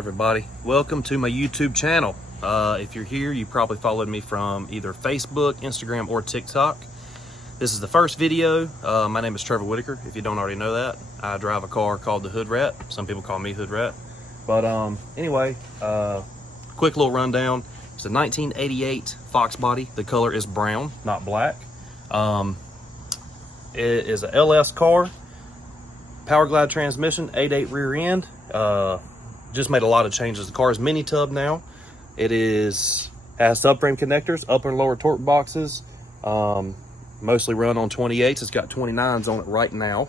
everybody, welcome to my YouTube channel. If you're here, you probably followed me from either Facebook, Instagram, or TikTok. This is the first video. My name is Trevor Whitaker, if you don't already know that. I drive a car called the HOODRAT. Some people call me HOODRAT. But anyway, quick little rundown. It's a 1988 Fox body. The color is brown, not black. It is a LS car. Power glide transmission, 8.8 rear end. Just made a lot of changes. The car is mini tub now. It has subframe connectors, upper and lower torque boxes. Mostly run on 28s. It's got 29s on it right now.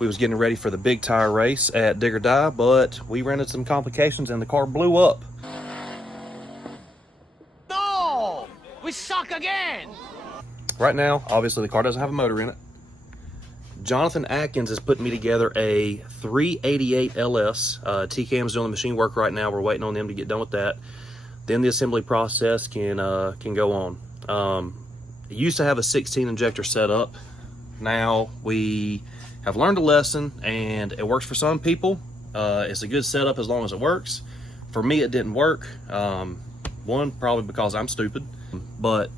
We was getting ready for the big tire race at Dig or Die, but we ran into some complications and the car blew up. No! We suck again! Right now, obviously the car doesn't have a motor in it. Jonathan Atkins is putting me together a 388 LS. TCAM's doing the machine work right now. We're waiting on them to get done with that. Then the assembly process can go on. It used to have a 16 injector setup. Now we have learned a lesson and it works for some people. It's a good setup as long as it works. For me, it didn't work. One, probably because I'm stupid. But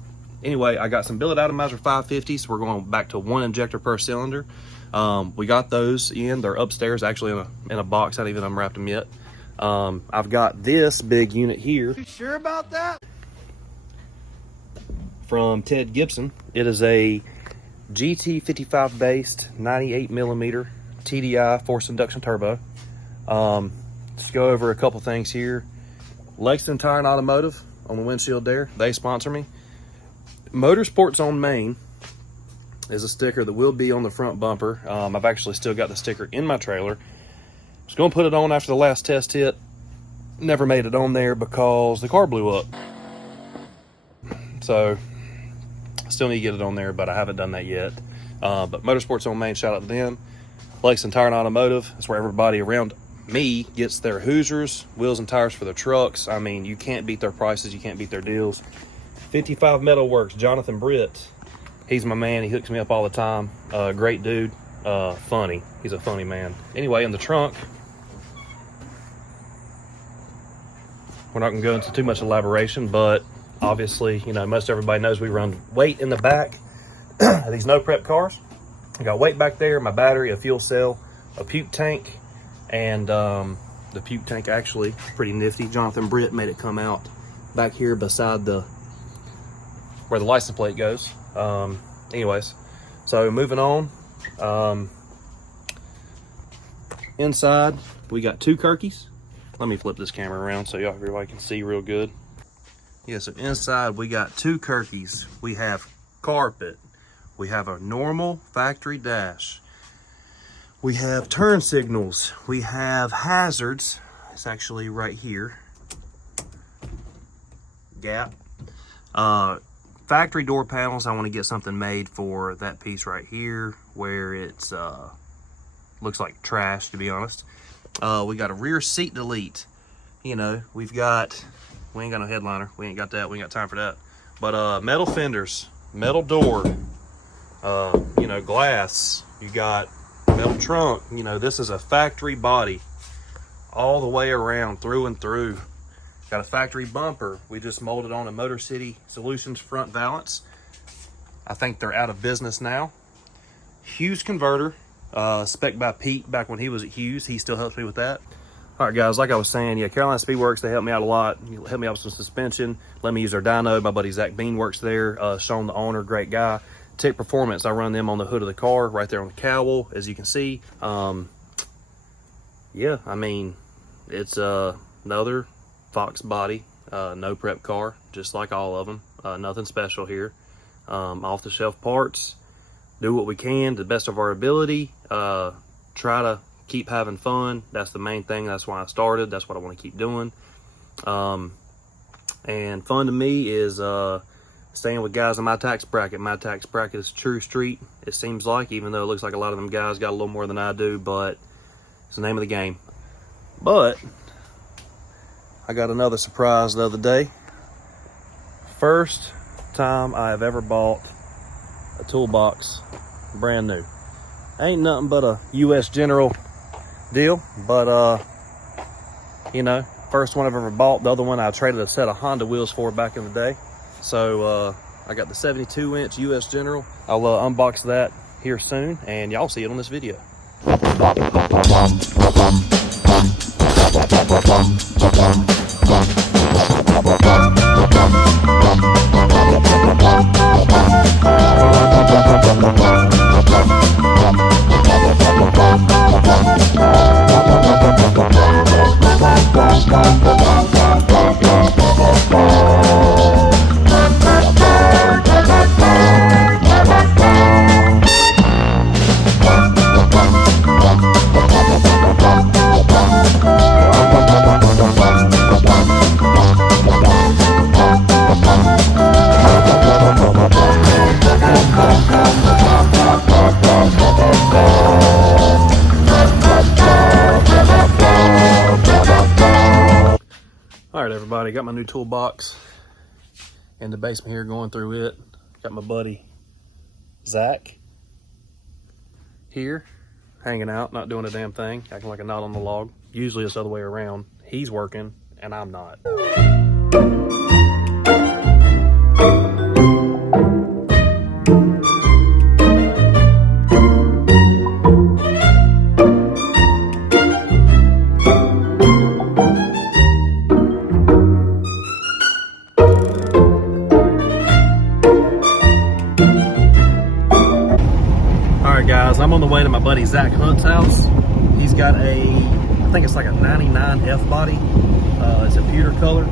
anyway, I got some billet atomizer 550s. We're going back to one injector per cylinder. We got those in. They're upstairs, actually in a box. I haven't even unwrapped them yet. I've got this big unit here. You sure about that? From Ted Gibson. It is a GT55 based 98 millimeter TDI forced induction turbo. Let's go over a couple things here. Lexington Tire and Automotive on the windshield there. They sponsor me. Motorsports on Main is a sticker that will be on the front bumper. I've actually still got the sticker in my trailer. I was going to put it on after the last test hit. Never made it on there because the car blew up. So I still need to get it on there, but I haven't done that yet. But Motorsports on Main, shout out to them. Lexington Tire and Automotive, that's where everybody around me gets their Hoosiers, wheels and tires for their trucks. I mean, you can't beat their prices, you can't beat their deals. 55 Metal Works, Jonathan Britt. He's my man. He hooks me up all the time. Great dude. Funny. He's a funny man. Anyway, in the trunk, we're not going to go into too much elaboration, but obviously, you know, most everybody knows we run weight in the back of these no prep cars. I got weight back there, my battery, a fuel cell, a puke tank, and the puke tank actually pretty nifty. Jonathan Britt made it come out back here beside where the license plate goes. Anyways, so moving on. Inside, we got two Kirkies. Let me flip this camera around so everybody can see real good. Yeah, so inside we got two Kirkies. We have carpet. We have a normal factory dash. We have turn signals. We have hazards. It's actually right here. Gap. Factory door panels, I want to get something made for that piece right here where it's looks like trash, to be honest. We got a rear seat delete. You know, we ain't got no headliner. We ain't got that. We ain't got time for that. But metal fenders, metal door, you know, glass. You got metal trunk. You know, this is a factory body all the way around, through and through. Got a factory bumper. We just molded on a Motor City Solutions front valance. I think they're out of business now. Hughes converter, spec by Pete back when he was at Hughes. He still helps me with that. All right, guys, like I was saying, yeah, Carolina Speedworks, they help me out a lot. Help me out with some suspension. Let me use their dyno. My buddy Zach Bean works there. Sean, the owner, great guy. Tick Performance, I run them on the hood of the car, right there on the cowl, as you can see. Yeah, I mean, it's another Fox body, no prep car, just like all of them. Nothing special here. Off the shelf parts. Do what we can to the best of our ability. Try to keep having fun. That's the main thing. That's why I started. That's what I want to keep doing. And fun to me is staying with guys in my tax bracket. My tax bracket is true street, it seems like, even though it looks like a lot of them guys got a little more than I do, but it's the name of the game. But I got another surprise the other day. First time I have ever bought a toolbox brand new. Ain't nothing but a US General deal, but You know, first one I've ever bought. The other one I traded a set of Honda wheels for back in the day. So I got the 72-inch US General. I'll unbox that here soon, and y'all see it on this video. All right, everybody, got my new toolbox in the basement here, going through it. Got my buddy Zach here, hanging out, not doing a damn thing, acting like a knot on the log. Usually it's the other way around. He's working and I'm not. Guys, I'm on the way to my buddy Zach Hunt's house. He's got a, I think it's like a 99 F body. It's a pewter color.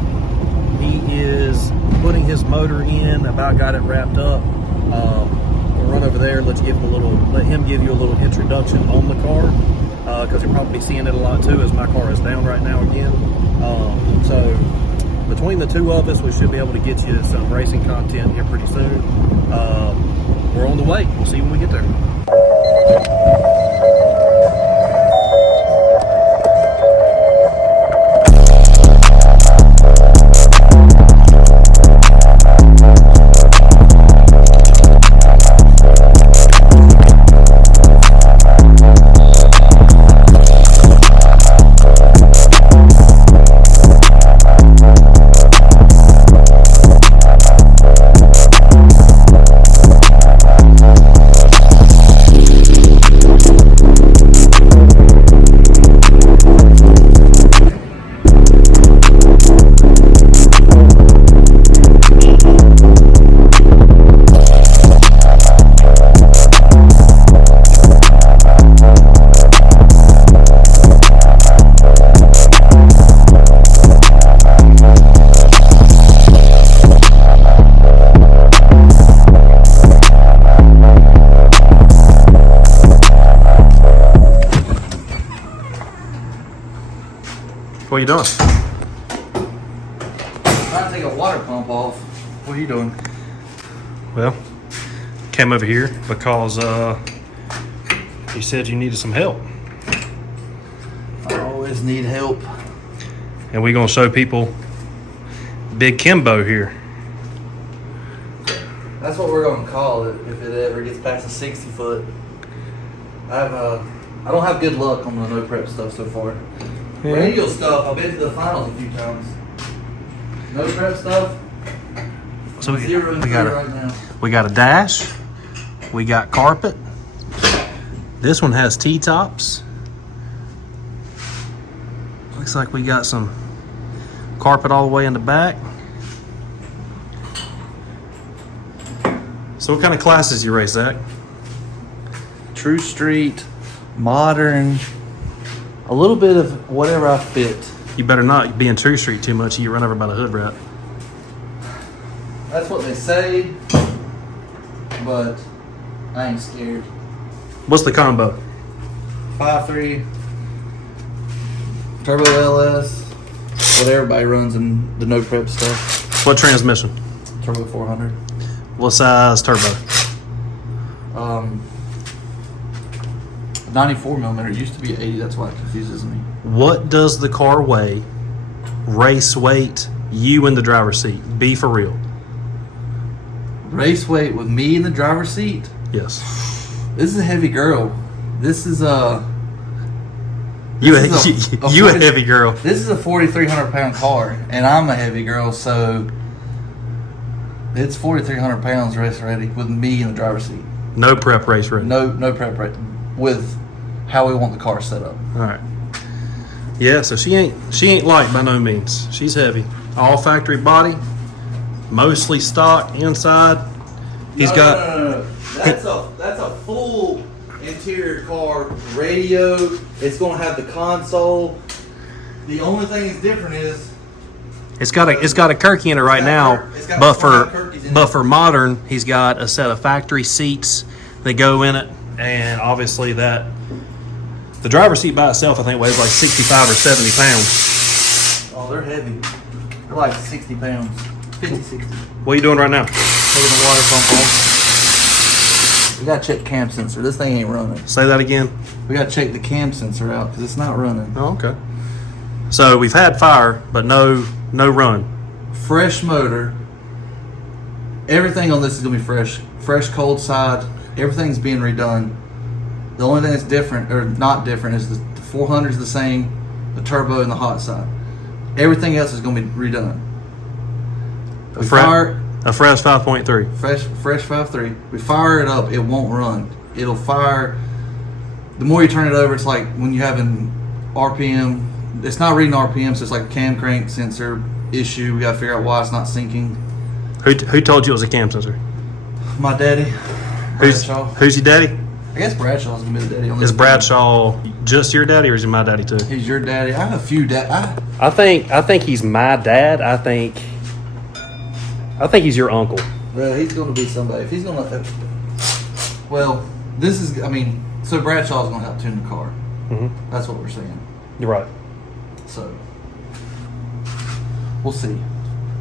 He is putting his motor in, about got it wrapped up. We'll run over there, let him give you a little introduction on the car, because you'll probably be seeing it a lot too, as my car is down right now again. So between the two of us, we should be able to get you some racing content here pretty soon. We're on the way. We'll see you when we get there. What are you doing? I'm trying to take a water pump off. What are you doing? Well, came over here because you said you needed some help. I always need help. And we're gonna show people Big Kimbo here. That's what we're gonna call it if it ever gets past the 60 foot. I don't have good luck on the no prep stuff so far. Yeah. Radio stuff, I've been to the finals a few times. No prep stuff. So we right got a dash, we got carpet. This one has T-tops. Looks like we got some carpet all the way in the back. So what kind of classes you race, Zach? True street, modern, a little bit of whatever I fit. You better not be in True Street too much, you get run over by the hood rat. That's what they say, but I ain't scared. What's the combo? 5.3 Turbo LS, what everybody runs in the no prep stuff. What transmission? Turbo 400. What size turbo? 94 millimeter. It used to be 80. That's why it confuses me. What does the car weigh, race weight, you in the driver's seat? Be for real. Race weight with me in the driver's seat? Yes. This is a heavy girl. This is You This a, is you a 40 heavy girl. This is a 4,300 pound car, and I'm a heavy girl, so it's 4,300 pounds race ready with me in the driver's seat. No prep race ready. No prep rate with how we want the car set up. All right. Yeah, so she ain't light by no means. She's heavy. All factory body, mostly stock inside. He's got. No. That's a full interior car. Radio. It's gonna have the console. The only thing that's different is It's got a Kirky in it right now, but for modern, he's got a set of factory seats that go in it, and obviously that the driver's seat by itself I think weighs like 65 or 70 pounds. Oh, they're heavy. They're like 60 pounds, 50, 60. What are you doing right now? Taking the water pump off. We gotta check cam sensor. This thing ain't running. Say that again. We gotta check the cam sensor out because it's not running. Oh, okay. So we've had fire, but no run. Fresh motor. Everything on this is gonna be fresh. Fresh cold side. Everything's being redone. The only thing that's different or not different is the 400 is the same, the turbo and the hot side. Everything else is gonna be redone. A fresh 5.3. Fresh 5.3. We fire it up, it won't run. It'll fire. The more you turn it over, it's like when you have an RPM. It's not reading RPM, so it's like a cam crank sensor issue. We gotta figure out why it's not syncing. Who told you it was a cam sensor? My daddy. Bradshaw. Who's your daddy? I guess Bradshaw's gonna be the daddy on this. Is Bradshaw just your daddy, or is he my daddy too? He's your daddy. I have a few dad. I think he's my dad. I think he's your uncle. Well, he's gonna be somebody. If he's gonna. Well, this is. I mean, so Bradshaw's gonna help tune the car. Mm-hmm. That's what we're saying. You're right. So we'll see.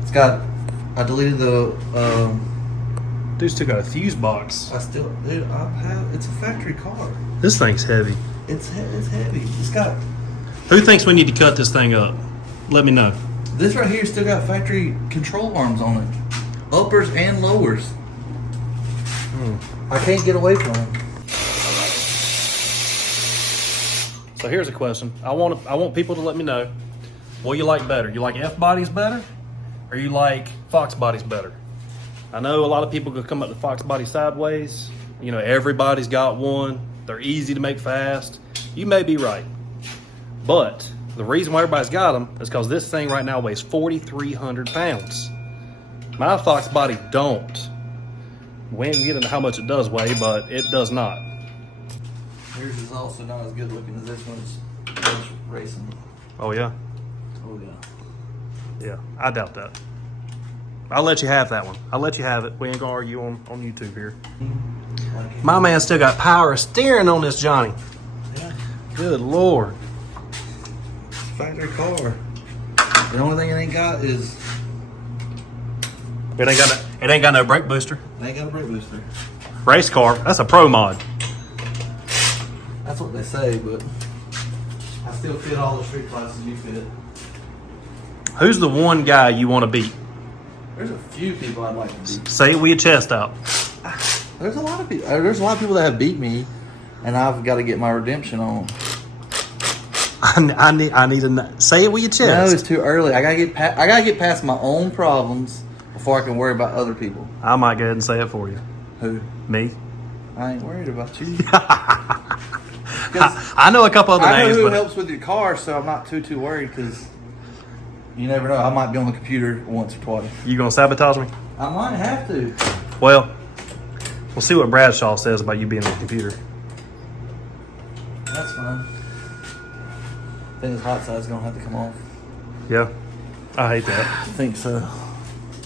It's got. I deleted the. Dude's still got a fuse box. Dude, it's a factory car. This thing's heavy. It's heavy. It's got. Who thinks we need to cut this thing up? Let me know. This right here still got factory control arms on it, uppers and lowers. I can't get away from them. So here's a question. I want people to let me know. What you like better? You like F bodies better, or you like Fox bodies better? I know a lot of people could come up to Fox body sideways. You know, everybody's got one. They're easy to make fast. You may be right. But the reason why everybody's got them is because this thing right now weighs 4,300 pounds. My Fox body don't. We ain't get into how much it does weigh, but it does not. Yours is also not as good looking as this one's racing. Oh, yeah? Oh, yeah. Yeah, I doubt that. I'll let you have that one. I'll let you have it. We ain't gonna argue on YouTube here. My man still got power of steering on this Johnny. Yeah. Good Lord. Factory car. The only thing it ain't got is It ain't got no brake booster. it ain't got a brake booster. Race car, that's a pro mod. That's what they say, but I still fit all the street classes you fit. Who's the one guy you want to beat? There's a few people I'd like to beat. Say it with your chest out. There's a lot of people. There's a lot of people that have beat me, and I've got to get my redemption on. I need to say it with your chest. No, it's too early. I gotta get past my own problems before I can worry about other people. I might go ahead and say it for you. Who? Me. I ain't worried about you. I know a couple other I know names, who but helps with your car, so I'm not too worried because you never know. I might be on the computer once or twice. you gonna sabotage me? I might have to. Well, we'll see what Bradshaw says about you being on the computer. That's fine. I think this hot side's gonna have to come off. Yeah, I hate that. I think so.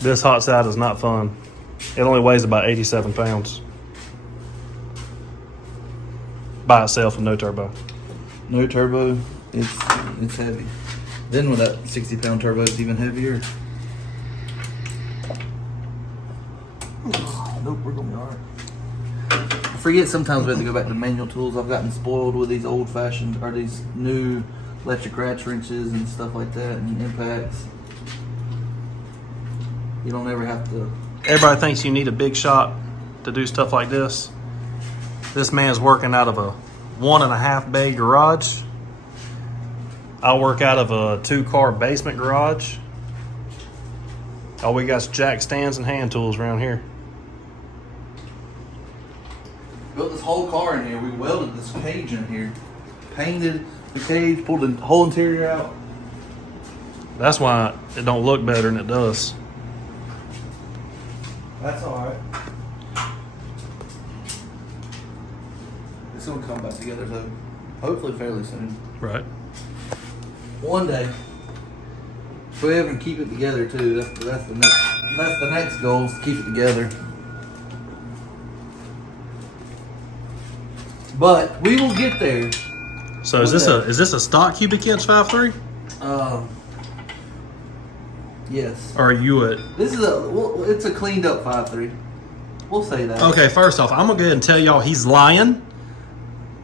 This hot side is not fun. It only weighs about 87 pounds by itself with no turbo. No turbo, it's heavy. Then with that 60-pound turbo, it's even heavier. Nope, we're gonna be alright. I forget sometimes we have to go back to manual tools. I've gotten spoiled with these old-fashioned or these new electric ratchet wrenches and stuff like that, and impacts. You don't ever have to. Everybody thinks you need a big shot to do stuff like this. This man's working out of a 1.5 bay garage, I work out of a 2-car basement garage. All we got is jack stands and hand tools around here. Built this whole car in here. We welded this cage in here. Painted the cage, pulled the whole interior out. That's why it don't look better than it does. That's alright. It's gonna come back together though. Hopefully fairly soon. Right. One day. If we ever keep it together too, that's the next goal, is to keep it together. But we will get there. So is this a stock cubic inch 5.3? Yes. Or are you This is it's a cleaned up 5.3. We'll say that. Okay, first off, I'm gonna go ahead and tell y'all he's lying.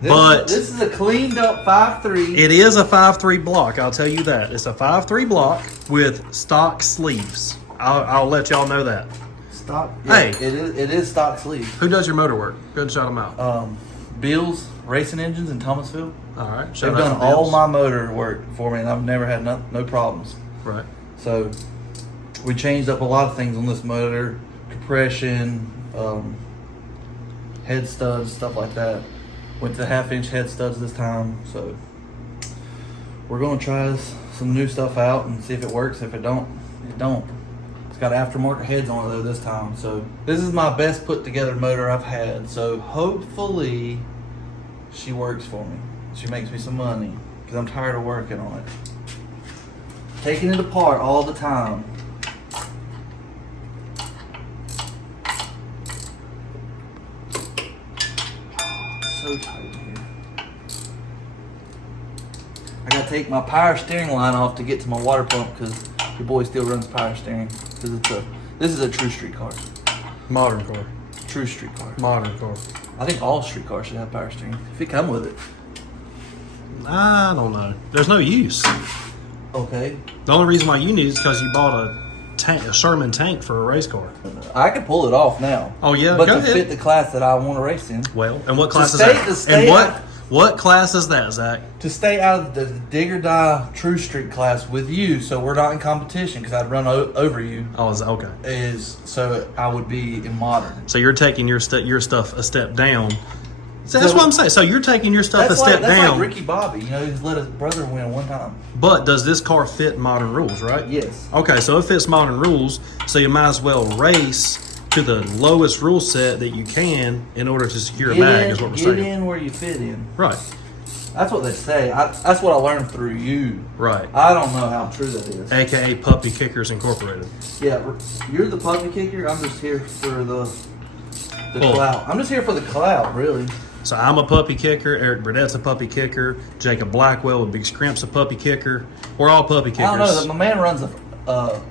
But this is a cleaned up 5.3. It is a 5.3 block, I'll tell you that. It's a 5.3 block with stock sleeves. I'll let y'all know that. Stock. Yeah, Hey. it is stock sleeves. Who does your motor work? Go ahead and shout them out. Bill's Racing Engines in Thomasville. All right. They've done all my motor work for me, and I've never had no problems. Right. So we changed up a lot of things on this motor, compression, head studs, stuff like that. Went to 1/2-inch head studs this time, so we're gonna try some new stuff out and see if it works. If it don't, it don't. It's got aftermarket heads on it though this time, so this is my best put together motor I've had. So hopefully she works for me. She makes me some money because I'm tired of working on it, taking it apart all the time. So tight in here. I gotta take my power steering line off to get to my water pump because your boy still runs power steering. This is a true street car. Modern car. True street car. Modern car. I think all street cars should have power steering if it come with it. I don't know. There's no use. Okay. The only reason why you need it is because you bought a Sherman tank for a race car. I can pull it off now. Oh yeah, but go to ahead. fit the class that I want to race in. Well, and what class is stay- that? to stay And out- what class is that, Zach? To stay out of the dig or die true street class with you, so we're not in competition because I'd run over you. Oh, okay. Is so I would be in modern. So you're taking your stuff a step down. So that's what I'm saying. So you're taking your stuff a That's step like down. Ricky Bobby. You know, he's let his brother win one time. But does this car fit modern rules, right? Yes. Okay, so it fits modern rules, so you might as well race to the lowest rule set that you can in order to secure a bag, is what we're Get saying. in where you fit in. Right, That's what they say. That's what I learned through you. right. I don't know how true that is. AKA Puppy Kickers Incorporated. Yeah, you're the puppy kicker. I'm just here for the Well- clout. I'm just here for the clout, really. So I'm a puppy kicker, Eric Burdett's a puppy kicker, Jacob Blackwell with Big Scrimp's a puppy kicker. We're all puppy kickers. I don't know. My man runs a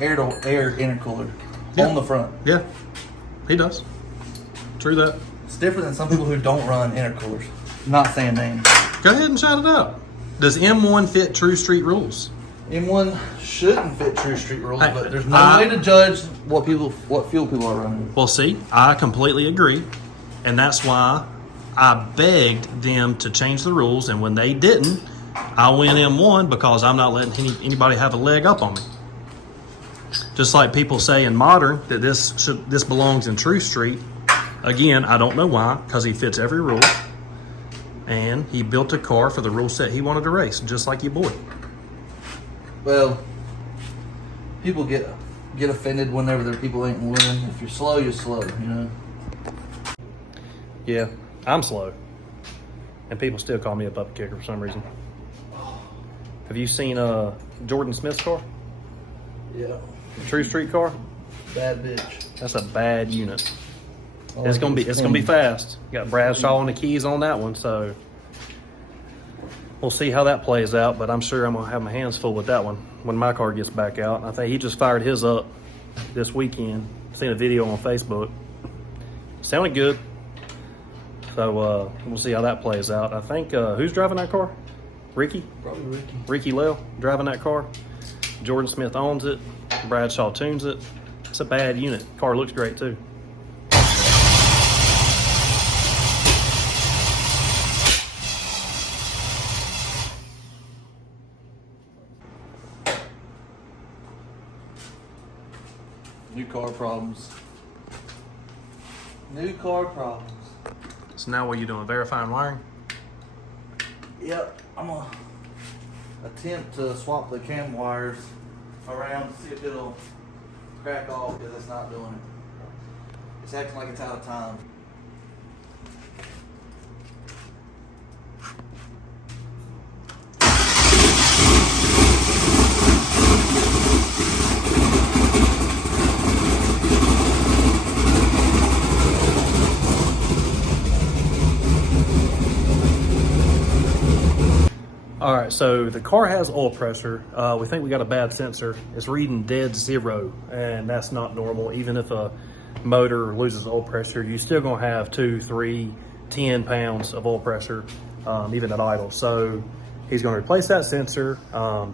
air-to-air intercooler Yeah. on the front. Yeah, he does. True that. It's different than some people who don't run intercoolers. Not saying names. Go ahead and shout it out. Does M1 fit true street rules? M1 shouldn't fit true street rules, Hey, but there's no way to judge what fuel people are running. Well, see, I completely agree. And that's why I begged them to change the rules. And when they didn't, I went M1 because I'm not letting anybody have a leg up on me. Just like people say in modern that this belongs in True Street. Again, I don't know why, because he fits every rule. And he built a car for the rule set he wanted to race, just like your boy. Well, people get offended whenever their people ain't winning. If you're slow, you're slow, you know? Yeah, I'm slow. And people still call me a puppy kicker for some reason. Have you seen Jordan Smith's car? Yeah. The True Street car? Bad bitch. That's a bad unit. Oh, It's gonna be fast. Got Bradshaw on the keys on that one, so we'll see how that plays out. But I'm sure I'm gonna have my hands full with that one when my car gets back out. I think he just fired his up this weekend. Seen a video on Facebook. Sounded good. So we'll see how that plays out. I think who's driving that car? Ricky? Probably Ricky. Ricky Lell driving that car. Jordan Smith owns it. Bradshaw tunes it. It's a bad unit. Car looks great too. New car problems. New car problems. So now what are you doing? Verifying wiring? Yep, I'm gonna attempt to swap the cam wires around to see if it'll crack off, because it's not doing it. It's acting like it's out of time. All right, so the car has oil pressure. We think we got a bad sensor. It's reading dead zero, and that's not normal. Even if a motor loses oil pressure, you're still gonna have 2, 3, 10 pounds of oil pressure, even at idle. So he's gonna replace that sensor.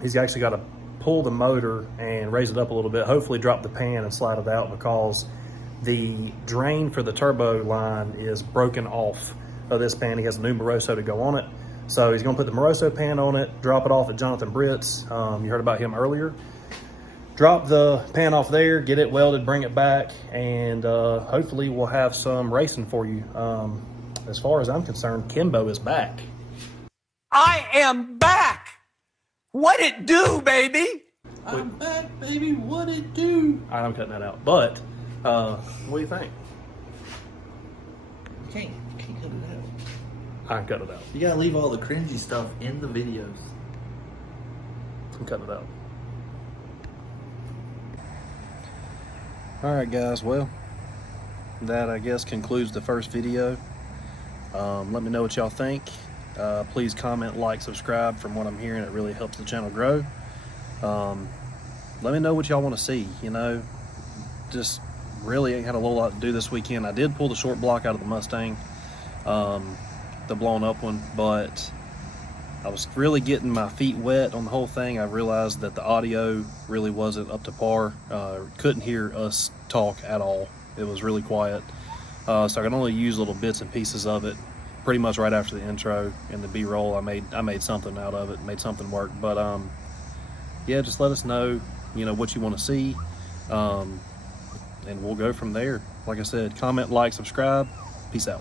He's actually gotta pull the motor and raise it up a little bit, hopefully drop the pan and slide it out, because the drain for the turbo line is broken off of this pan. He has a new Moroso to go on it. So he's gonna put the Moroso pan on it, drop it off at Jonathan Britt's. You heard about him earlier. Drop the pan off there, get it welded, bring it back, and hopefully we'll have some racing for you. As far as I'm concerned, Kimbo is back. I am back. What it do, baby? I'm back, baby. What it do? All right, I'm cutting that out. But what do you think? You can't cut it out. I can cut it out. You gotta leave all the cringy stuff in the videos. I'm cutting it out. All right, guys. Well, that I guess concludes the first video. Let me know what y'all think. Please comment, like, subscribe. From what I'm hearing, it really helps the channel grow. Let me know what y'all want to see. You know, just really ain't had a little lot to do this weekend. I did pull the short block out of the Mustang, the blown up one, but I was really getting my feet wet on the whole thing. I realized that the audio really wasn't up to par. Couldn't hear us talk at all. It was really quiet. So I could only use little bits and pieces of it. Pretty much right after the intro and the B-roll, I made something out of it, made something work. But yeah, just let us know, you know, what you want to see, and we'll go from there. Like I said, comment, like, subscribe. Peace out.